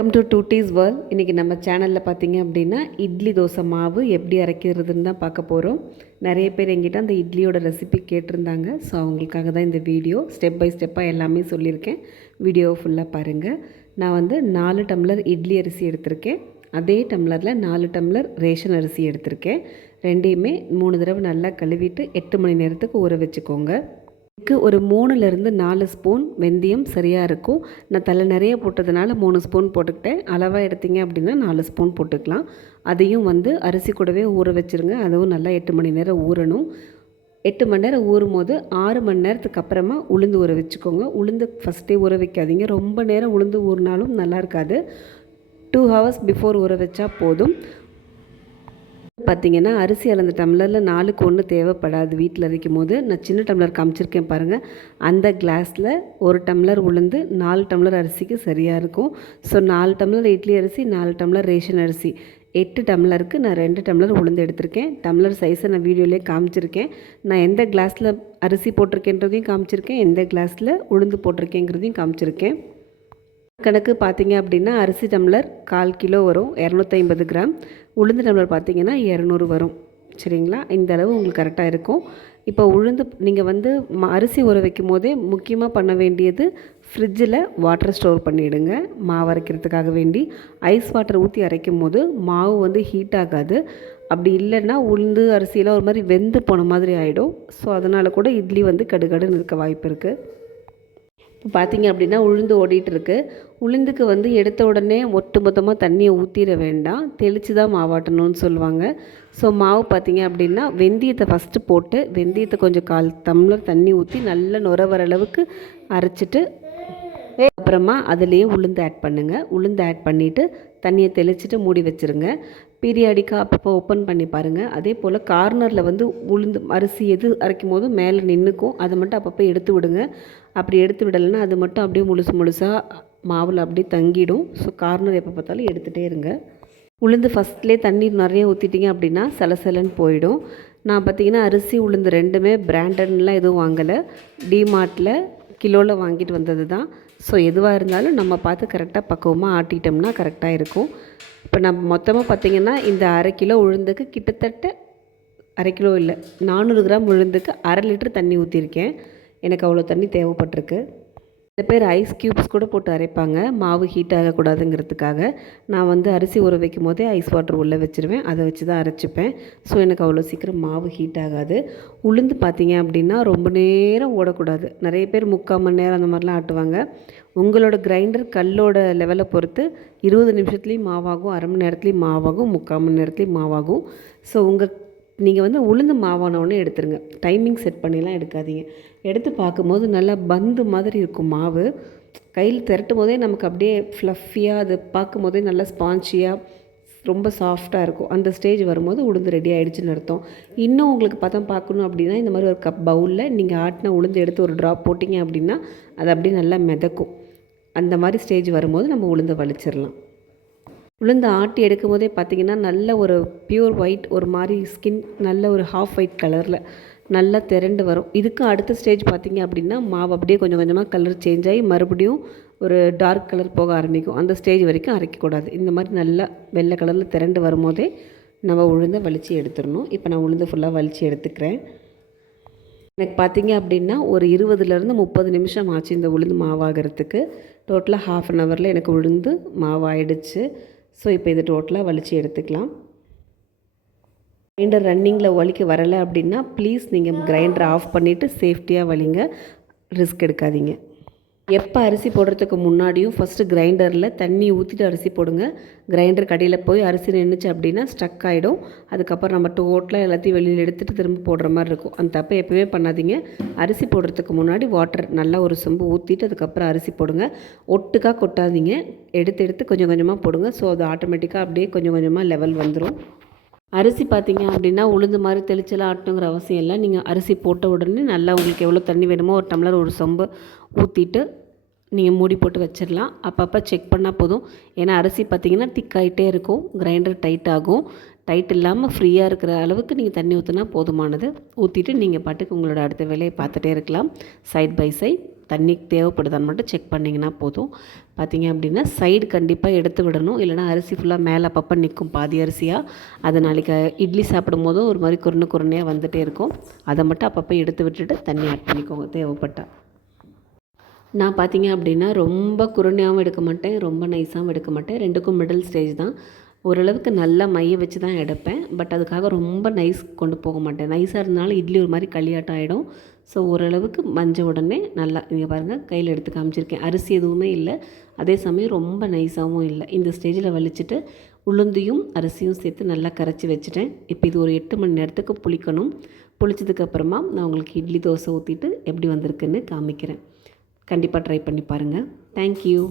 Welcome to டூட்டீஸ் world. இன்றைக்கி நம்ம சேனலில் பார்த்தீங்க அப்படின்னா இட்லி தோசை மாவு எப்படி அரைக்கிறதுன்னு தான் பார்க்க போகிறோம். நிறைய பேர் எங்கிட்ட அந்த இட்லியோட ரெசிபி கேட்டிருந்தாங்க. ஸோ அவங்களுக்காக தான் இந்த வீடியோ ஸ்டெப் பை ஸ்டெப்பாக எல்லாமே சொல்லியிருக்கேன். வீடியோ ஃபுல்லாக பாருங்கள். நான் வந்து 4 டம்ளர் இட்லி அரிசி எடுத்திருக்கேன். அதே டம்ளரில் 4 டம்ளர் ரேஷன் அரிசி எடுத்திருக்கேன். ரெண்டையுமே 3 தடவை நல்லா கழுவிட்டு 8 மணி நேரத்துக்கு ஊற வச்சுக்கோங்க. இதுக்கு ஒரு 3லேருந்து 4 ஸ்பூன் வெந்தயம் சரியாக இருக்கும். நான் தலை நிறைய போட்டதுனால 3 ஸ்பூன் போட்டுக்கிட்டேன். அளவாக எடுத்திங்க அப்படின்னா 4 ஸ்பூன் போட்டுக்கலாம். அதையும் வந்து அரிசி கூடவே ஊற வச்சுருங்க. அதுவும் நல்லா 8 மணி நேரம் ஊறணும். 8 மணி நேரம் ஊறும் போது 6 மணி நேரத்துக்கு அப்புறமா உளுந்து ஊற வச்சுக்கோங்க. உளுந்து ஃபஸ்ட்டே ஊற வைக்காதீங்க. ரொம்ப நேரம் உளுந்து ஊறினாலும் நல்லா இருக்காது. 2 ஹவர்ஸ் பிஃபோர் ஊற வச்சா போதும். பார்த்திங்கன்னா அரிசி அளந்த டம்ளரில் 4க்கு 1 தேவைப்படாது. வீட்டில் அரைக்கும் போது நான் சின்ன டம்ளர் காமிச்சிருக்கேன் பாருங்கள். அந்த கிளாஸில் 1 டம்ளர் உளுந்து 4 டம்ளர் அரிசிக்கு சரியாக இருக்கும். ஸோ 4 டம்ளர் இட்லி அரிசி, 4 டம்ளர் ரேஷன் அரிசி, 8 டம்ளருக்கு நான் 2 டம்ளர் உளுந்து எடுத்திருக்கேன். டம்ளர் சைஸை நான் வீடியோலேயே காமிச்சிருக்கேன். நான் எந்த கிளாஸில் அரிசி போட்டிருக்கேன்றதையும் காமிச்சிருக்கேன், எந்த கிளாஸில் உளுந்து போட்டிருக்கேங்கிறதையும் காமிச்சிருக்கேன். கணக்கு பார்த்திங்க அப்படின்னா அரிசி டம்ளர் 1/4 கிலோ வரும், 250 கிராம். உளுந்து டம்ளர் பார்த்திங்கன்னா 200 வரும். சரிங்களா? இந்த அளவு உங்களுக்கு கரெக்டாக இருக்கும். இப்போ உளுந்து நீங்கள் வந்து அரிசி ஊற வைக்கும் போதே முக்கியமாக பண்ண வேண்டியது ஃப்ரிட்ஜில் வாட்டர் ஸ்டோர் பண்ணிவிடுங்க. மாவு அரைக்கிறதுக்காக வேண்டி ஐஸ் வாட்டர் ஊற்றி அரைக்கும் போது மாவு வந்து ஹீட் ஆகாது. அப்படி இல்லைன்னா உளுந்து அரிசியெலாம் ஒரு மாதிரி வெந்து போன மாதிரி ஆகிடும். ஸோ அதனால் கூட இட்லி வந்து கடுகடுன்னு இருக்க வாய்ப்பு இருக்குது. இப்போ பார்த்திங்க அப்படின்னா உளுந்து ஓடிட்டுருக்கு. உளுந்துக்கு வந்து எடுத்த உடனே ஒட்டு மொத்தமாக தண்ணியை ஊற்றிட வேண்டாம், தெளித்து தான் மாவாட்டணும்னு சொல்லுவாங்க. ஸோ மாவு பார்த்திங்க அப்படின்னா வெந்தயத்தை ஃபஸ்ட்டு போட்டு வெந்தயத்தை கொஞ்சம் 1/4 டம்ளர் தண்ணி ஊற்றி நல்லா நுர வர அளவுக்கு அரைச்சிட்டு அப்புறமா அதுலேயே உளுந்து ஆட் பண்ணுங்கள். உளுந்து ஆட் பண்ணிவிட்டு தண்ணியை தெளிச்சிட்டு மூடி வச்சுருங்க. பீரியாடிக்காக அப்பப்போ ஓப்பன் பண்ணி பாருங்கள். அதே போல் கார்னரில் வந்து உளுந்து அரிசி எது அரைக்கும் போது மேலே நின்றுக்கும், அதை மட்டும் அப்பப்போ எடுத்து விடுங்க. அப்படி எடுத்து விடலைன்னா அது மட்டும் அப்படியே முழுசாக மாவில் அப்படியே தங்கிடும். ஸோ கார்னர் எப்போ பார்த்தாலும் எடுத்துகிட்டே இருங்க. உளுந்து ஃபஸ்ட்லேயே தண்ணி நிறைய ஊற்றிட்டிங்க அப்படின்னா சலசலன்னு போயிடும். நான் பார்த்திங்கன்னா அரிசி உளுந்து ரெண்டுமே பிராண்டட்லாம் எதுவும் வாங்கலை, டிமார்ட்டில் கிலோவில் வாங்கிட்டு வந்தது தான். ஸோ எதுவாக இருந்தாலும் நம்ம பார்த்து கரெக்டாக பக்குவமாக ஆட்டிட்டோம்னா கரெக்டாக இருக்கும். இப்போ நம்ம மொத்தமாக பார்த்திங்கன்னா இந்த 1/2 கிலோ உளுந்துக்கு கிட்டத்தட்ட 1/2 கிலோ இல்லை, 400 கிராம் உளுந்துக்கு 1/2 லிட்டர் தண்ணி ஊற்றிருக்கேன். எனக்கு அவ்வளோ தண்ணி தேவைப்பட்டிருக்கு. சில பேர் ஐஸ் க்யூப்ஸ் கூட போட்டு அரைப்பாங்க, மாவு ஹீட் ஆகக்கூடாதுங்கிறதுக்காக. நான் வந்து அரிசி ஊற வைக்கும் போதே ஐஸ் வாட்டர் உள்ளே வச்சுருவேன், அதை வச்சு தான் அரைச்சிப்பேன். ஸோ எனக்கு அவ்வளோ சீக்கிரம் மாவு ஹீட் ஆகாது. உளுந்து பார்த்திங்க அப்படின்னா ரொம்ப நேரம் ஓடக்கூடாது. நிறைய பேர் 3/4 மணி நேரம் அந்த மாதிரிலாம் ஆட்டுவாங்க. உங்களோட கிரைண்டர் கல்லோட லெவலை பொறுத்து 20 நிமிஷத்துலேயும் மாவாகும், 1/2 மணி நேரத்துலேயும் மாவாகும், 3/4 மணி நேரத்துலேயும் மாவாகும். ஸோ நீங்கள் வந்து உளுந்து மாவானோடனே எடுத்துருங்க. டைமிங் செட் பண்ணிலாம் எடுக்காதீங்க. எடுத்து பார்க்கும்போது நல்லா பந்து மாதிரி இருக்கும் மாவு. கையில் திரட்டும் போதே நமக்கு அப்படியே ஃப்ளஃபியாக, அது பார்க்கும் போதே நல்லா ஸ்பான்ச்சியாக ரொம்ப சாஃப்டாக இருக்கும். அந்த ஸ்டேஜ் வரும்போது உளுந்து ரெடி ஆகிடுச்சுன்னு அர்த்தம். இன்னும் உங்களுக்கு பதம் பார்க்கணும் அப்படின்னா இந்த மாதிரி ஒரு கப் பவுலில் நீங்கள் ஆட்டின உளுந்து எடுத்து ஒரு ட்ராப் போட்டிங்க அப்படின்னா அது அப்படியே நல்லா மிதக்கும். அந்த மாதிரி ஸ்டேஜ் வரும்போது நம்ம உளுந்தை வலிச்சிடலாம். உளுந்து ஆட்டி எடுக்கும் போதே பார்த்திங்கன்னா நல்ல ஒரு பியூர் ஒயிட், ஒரு மாதிரி ஸ்கின் நல்ல ஒரு ஹாஃப் ஒயிட் கலரில் நல்லா திரண்டு வரும். இதுக்கு அடுத்த ஸ்டேஜ் பார்த்திங்க அப்படின்னா மாவு அப்படியே கொஞ்சம் கொஞ்சமாக கலர் சேஞ்ச் ஆகி மறுபடியும் ஒரு டார்க் கலர் போக ஆரம்பிக்கும். அந்த ஸ்டேஜ் வரைக்கும் அரைக்கக்கூடாது. இந்த மாதிரி நல்லா வெள்ளை கலரில் திரண்டு வரும்போதே நம்ம உளுந்தை வலித்து எடுத்துடணும். இப்போ நான் உளுந்து ஃபுல்லாக வலித்து எடுத்துக்கிறேன். எனக்கு பார்த்திங்க அப்படின்னா ஒரு 20லேருந்து 30 நிமிஷம் ஆச்சு இந்த உளுந்து மாவாகிறதுக்கு. டோட்டலாக 1/2 ஹவரில் எனக்கு உளுந்து மாவாயிடுச்சு. ஸோ இப்போ இது டோட்டலாக வலித்து எடுத்துக்கலாம். கிரைண்டர் ரன்னிங்கில் வலிக்க வரலை அப்படின்னா ப்ளீஸ் நீங்கள் கிரைண்டரை ஆஃப் பண்ணிவிட்டு சேஃப்டியாக வலிங்க, ரிஸ்க் எடுக்காதீங்க. எப்போ அரிசி போடுறதுக்கு முன்னாடியும் ஃபஸ்ட்டு கிரைண்டரில் தண்ணி ஊற்றிட்டு அரிசி போடுங்க. கிரைண்டர் கடையில் போய் அரிசி நின்றுச்சு அப்படின்னா ஸ்டக் ஆகிடும். அதுக்கப்புறம் நம்ம டோட்டலாக எல்லாத்தையும் வெளியில் எடுத்துகிட்டு திரும்ப போடுற மாதிரி இருக்கும். அந்த தப்பை எப்போவே பண்ணாதீங்க. அரிசி போடுறதுக்கு முன்னாடி வாட்டர் நல்லா ஒரு சொம்பு ஊற்றிட்டு அதுக்கப்புறம் அரிசி போடுங்க. ஒட்டுக்காக கொட்டாதீங்க, எடுத்து கொஞ்சம் கொஞ்சமாக போடுங்க. ஸோ அது ஆட்டோமேட்டிக்காக அப்படியே கொஞ்சம் கொஞ்சமாக லெவல் வந்துடும். அரிசி பார்த்திங்க அப்படின்னா உளுந்து மாதிரி தெளிச்சலாம் ஆட்டணுங்கிற அவசியம் இல்லை. நீங்கள் அரிசி போட்ட உடனே நல்லா உங்களுக்கு எவ்வளோ தண்ணி வேணுமோ ஒரு டம்ளர் ஒரு சொம்பு ஊற்றிட்டு நீங்கள் மூடி போட்டு வச்சிடலாம். அப்பப்போ செக் பண்ணால் போதும். ஏன்னா அரிசி பார்த்திங்கன்னா திக்காயிட்டே இருக்கும், கிரைண்டர் டைட் ஆகும். டைட் இல்லாமல் ஃப்ரீயாக இருக்கிற அளவுக்கு நீங்கள் தண்ணி ஊற்றினா போதுமானது. ஊற்றிட்டு நீங்கள் பாட்டுக்கு உங்களோட அடுத்த வேலையை பார்த்துட்டே இருக்கலாம், சைட் பை சைட். தண்ணி தேவைப்படுதான்னு மட்டும் செக் பண்ணிங்கன்னா போதும். பார்த்திங்க அப்படின்னா சைடு கண்டிப்பாக எடுத்து விடணும், இல்லைனா அரிசி ஃபுல்லாக மேலே அப்பப்போ நிற்கும் பாதி அரிசியாக. அது நாளைக்கு இட்லி சாப்பிடும் போதும் ஒரு மாதிரி குருணையாக வந்துகிட்டே இருக்கும். அதை மட்டும் அப்பப்போ எடுத்து விட்டுட்டு தண்ணி ஆட் பண்ணிக்கோங்க தேவைப்பட்டால். நான் பார்த்திங்க அப்படின்னா ரொம்ப குருணையாகவும் எடுக்க மாட்டேன், ரொம்ப நைஸாகவும் எடுக்க மாட்டேன். ரெண்டுக்கும் மிடில் ஸ்டேஜ் தான். ஓரளவுக்கு நல்லா மைய வச்சு தான் எடுப்பேன். பட் அதுக்காக ரொம்ப நைஸ் கொண்டு போக மாட்டேன். நைஸாக இருந்தாலும் இட்லி ஒரு மாதிரி களியாட்டம் ஆகிடும். ஸோ ஓரளவுக்கு மஞ்ச உடனே நல்லா இங்கே பாருங்கள் கையில் எடுத்து காமிச்சிருக்கேன். அரிசி எதுவுமே இல்லை, அதே சமயம் ரொம்ப நைஸாகவும் இல்லை. இந்த ஸ்டேஜில் வலிச்சுட்டு உளுந்தையும் அரிசியும் சேர்த்து நல்லா கரைச்சி வச்சுட்டேன். இப்போ இது ஒரு 8 மணி நேரத்துக்கு புளிக்கணும். புளிச்சதுக்கப்புறமா நான் உங்களுக்கு இட்லி தோசை ஊற்றிட்டு எப்படி வந்திருக்குன்னு காமிக்கிறேன். கண்டிப்பாக ட்ரை பண்ணி பாருங்கள். தேங்க்யூ.